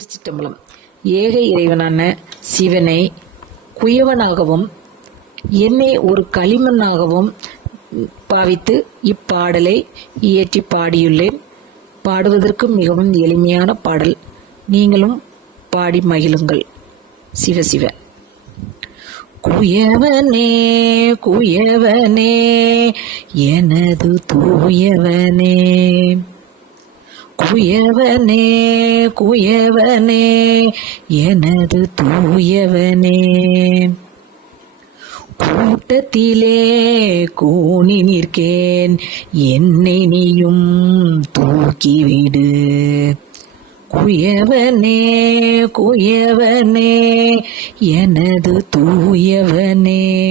திருச்சிட்டம்பலம். ஏக இறைவனான சிவனை குயவனாகவும் என்னை ஒரு களிமண்ணாகவும் பாவித்து இப்பாடலை இயற்றி பாடியுள்ளேன். பாடுவதற்கும் மிகவும் எளிமையான பாடல். நீங்களும் பாடி மகிழுங்கள். சிவசிவ குயவனே குயவனே எனது தூயவனே. குயவனே குயவனே எனது தூயவனே. கூட்டத்திலே கூணி நிற்கேன் என்னை நீயும் தூக்கிவிடு குயவனே குயவனே எனது தூயவனே.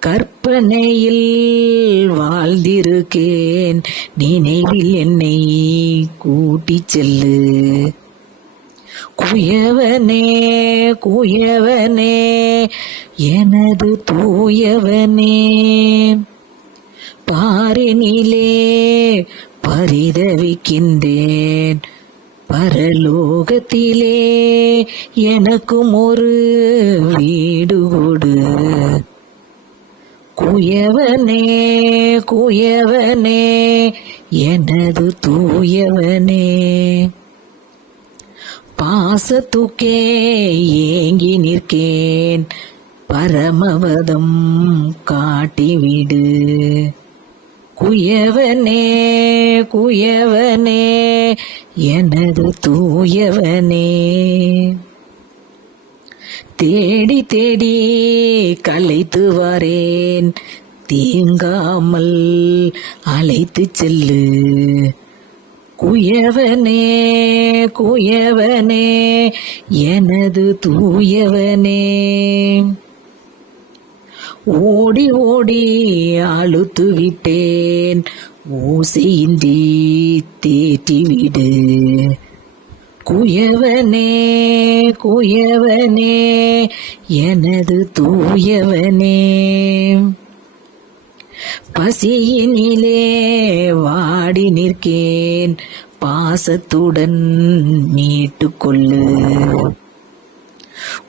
கற்பனையில் வாழ்ந்திருக்கேன். நினைவில் என்னை கூட்டிச் செல்லு. குயவனே குயவனே எனது தூயவனே பாரினிலே பரிதவிக்கின்றேன். பரலோகத்திலே எனக்கும் ஒரு வீடு கொடு. குயவனே குயவனே எனது தூயவனே. பாசத்துக்கே ஏங்கி நிற்கேன் பரமவதம் காட்டிவிடு. குயவனே குயவனே எனது தூயவனே. தேடி தேடி கலைத்து வரேன். தீங்காமல் அழைத்து செல்லு. குயவனே குயவனே எனது தூயவனே. ஓடி ஓடி அழுத்து விட்டேன். ஊசியின்றி தேற்றிவிடு குயவனே குயவனே எனது தூயவனே. பசியினிலே வாடி நிற்கேன் பாசத்துடன் மீட்டுக்கொள்ளு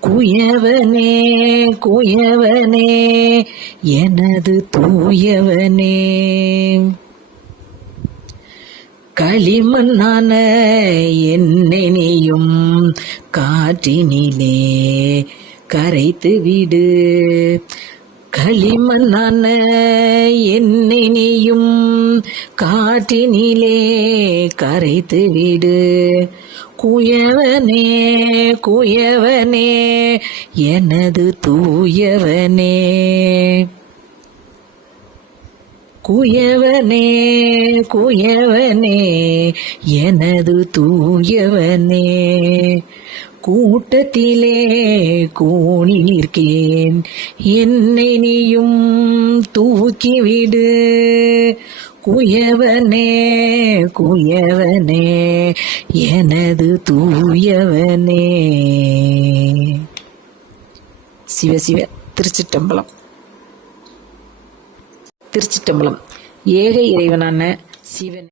குயவனே குயவனே எனது தூயவனே. களிமண்ணான என்னை காற்றினிலே கரைத்து விடு. களிமண்ணான என்னை காற்றினிலே கரைத்து விடு. குயவனே குயவனே எனது தூயவனே. குயவனே குயவனே எனது தூயவனே. கூட்டத்திலே கூணி நிற்கேன் என்னை நீயும் தூக்கிவிடு. குயவனே குயவனே எனது தூயவனே. சிவசிவ திருச்சிட்டம்பலம் திருச்சிட்டம்பலம். ஏக இறைவனான சிவன்.